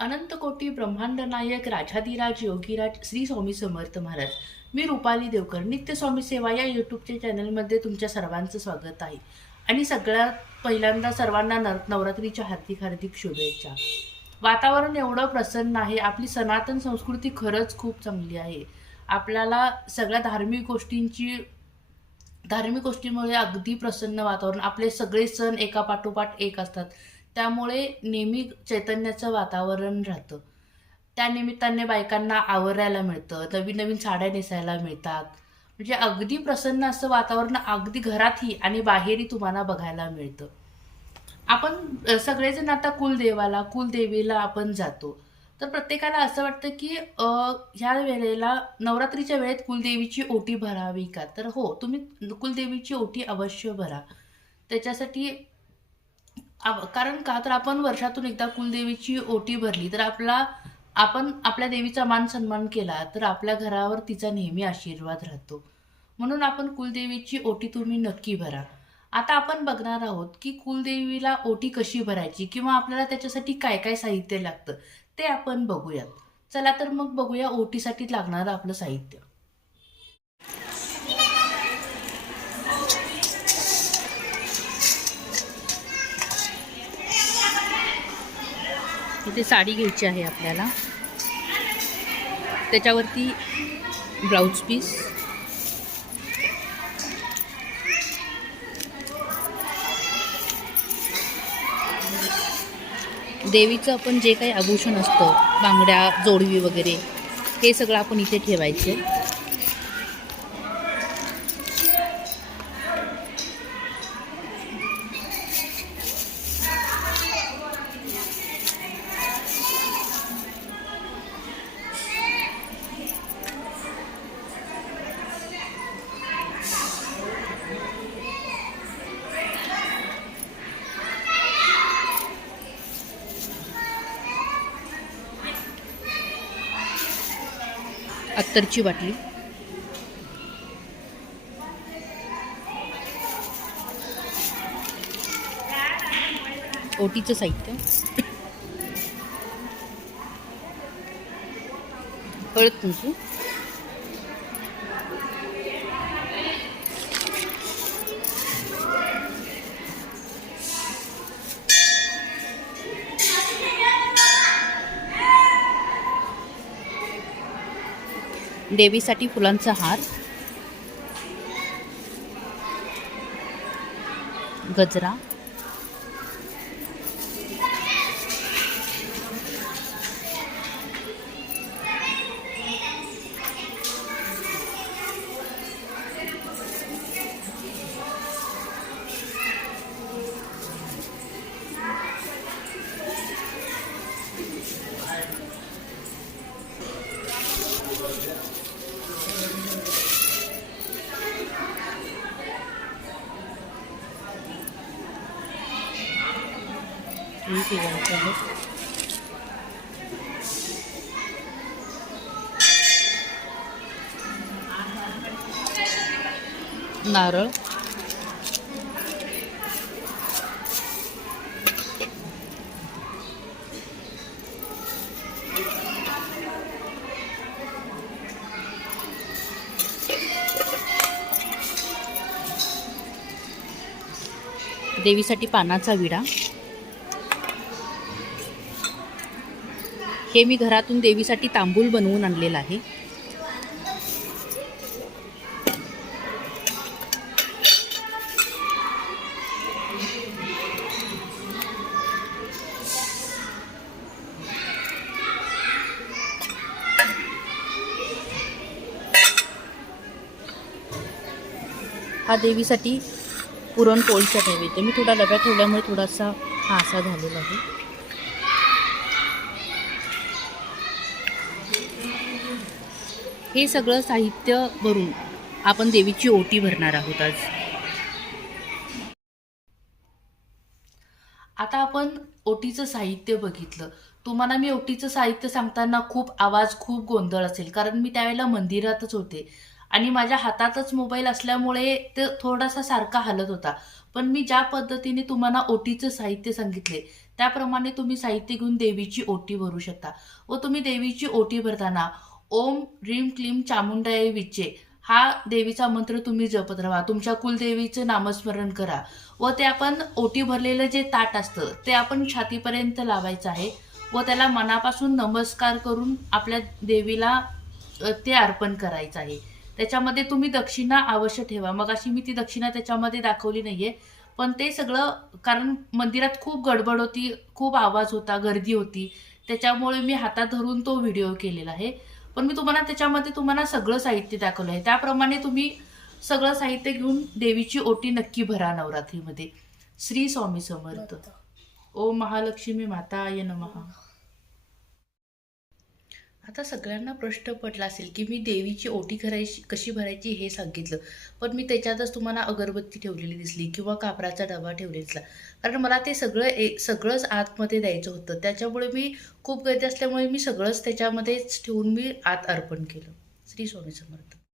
अनंत कोटी ब्रह्मांड नायक राजाधिराज योगीराज श्री स्वामी समर्थ महाराज. मी रुपाली देवकर नित्य स्वामी सेवा या यूट्यूबच्या चॅनलमध्ये तुमच्या सर्वांचं स्वागत आहे. आणि सगळ्यात पहिल्यांदा सर्वांना नवरात्रीच्या हार्दिक हार्दिक शुभेच्छा. वातावरण एवढं प्रसन्न आहे. आपली सनातन संस्कृती खरंच खूप चांगली आहे. आपल्याला सगळ्या धार्मिक गोष्टींमुळे अगदी प्रसन्न वातावरण. आपले सगळे सण एका पाठोपाठ एक असतात, त्यामुळे नेहमी चैतन्याचं वातावरण राहतं. त्या निमित्ताने बायकांना आवरायला मिळतं, नवीन नवीन साड्या नेसायला मिळतात. म्हणजे अगदी प्रसन्न असं वातावरण अगदी घरातही आणि बाहेरही तुम्हाला बघायला मिळतं. आपण सगळेजण आता कुलदेवीला आपण जातो. तर प्रत्येकाला असं वाटतं की ह्या वेळेला नवरात्रीच्या वेळेत कुलदेवीची ओटी भरावी का? तर हो, तुम्ही कुलदेवीची ओटी अवश्य भरा. त्याच्यासाठी कारण का तर आपण वर्षातून एकदा कुलदेवीची ओटी भरली तर आपण आपल्या देवीचा मान सन्मान केला तर आपल्या घरावर तिचा नेहमी आशीर्वाद राहतो. म्हणून आपण कुलदेवीची ओटी तुम्ही नक्की भरा. आता आपण बघणार आहोत की कुलदेवीला ओटी कशी भरायची किंवा आपल्याला त्याच्यासाठी काय काय साहित्य लागतं ते आपण बघूयात. चला तर मग बघूया ओटीसाठी लागणारं आपलं साहित्य. इथे साडी घ्यायची आहे आपल्याला, त्याच्यावरती ब्लाऊज पीस, देवीचं आपण जे काही आभूषण असतं, बांगड्या, जोडवी वगैरे, हे सगळं आपण इथे ठेवायचे. अत्तरची बाटली, ओटीचं साहित्य, हळद कुंकू, देवीसाठी फुलांचा हार, गजरा, नारळ, देवीसाठी पानाचा विडा. हे मी घरातून देवीसाठी तांबूल बनवून आणलेला आहे. हा देवीसाठी पुरणपोळीचा नैवेद्य. मी थोडा डब्यात ठेवल्यामुळे थोडासा हा असा झालेला आहे. हे सगळं साहित्य भरून आपण देवीची ओटी भरणार आहोत आज. आता आपण ओटीचं साहित्य बघितलं. तुम्हाला मी ओटीचं साहित्य सांगताना खूप गोंधळ असेल, कारण मी त्यावेळेला मंदिरातच होते आणि माझ्या हातातच मोबाईल असल्यामुळे ते थोडासा सारखा हलत होता. पण मी ज्या पद्धतीने तुम्हाला ओटीचं साहित्य सांगितले त्याप्रमाणे तुम्ही साहित्य घेऊन देवीची ओटी भरू शकता. व तुम्ही देवीची ओटी भरताना ओम ह्रीं क्लीं चामुंडाय विचे हा देवीचा मंत्र तुम्ही जपत राहा. तुमच्या कुलदेवीचं नामस्मरण करा व ते आपण ओटी भरलेलं जे ताट असतं ते आपण छातीपर्यंत लावायचं आहे व त्याला मनापासून नमस्कार करून आपल्या देवीला ते अर्पण करायचं आहे. त्याच्यामध्ये तुम्ही दक्षिणा अवश्य ठेवा. मग अशी मी ती दक्षिणा त्याच्यामध्ये दाखवली नाहीये, पण ते सगळं कारण मंदिरात खूप गडबड होती, खूप आवाज होता, गर्दी होती. त्याच्यामुळे मी हातात धरून तो व्हिडिओ केलेला आहे. पण मी त्याच्यामध्ये सगळं साहित्य दाखवलं आहे. त्याप्रमाणे तुम्ही सगळं साहित्य घेऊन देवीची ओटी नक्की भरा नवरात्रीमध्ये. श्री स्वामी समर्थ. ओम महालक्ष्मी माताय नमः. आता सगळ्यांना प्रश्न पडला असेल की मी देवीची ओटी कशी भरायची हे सांगितलं, पण मी त्याच्यातच तुम्हाला अगरबत्ती ठेवलेली दिसली किंवा कापराचा डबा ठेवलेला दिसला. कारण मला ते सगळंच आतमध्ये द्यायचं होतं. त्याच्यामुळे मी खूप गर्दी असल्यामुळे मी सगळंच त्याच्यामध्येच ठेवून मी आत अर्पण केलं. श्री स्वामी समर्थ.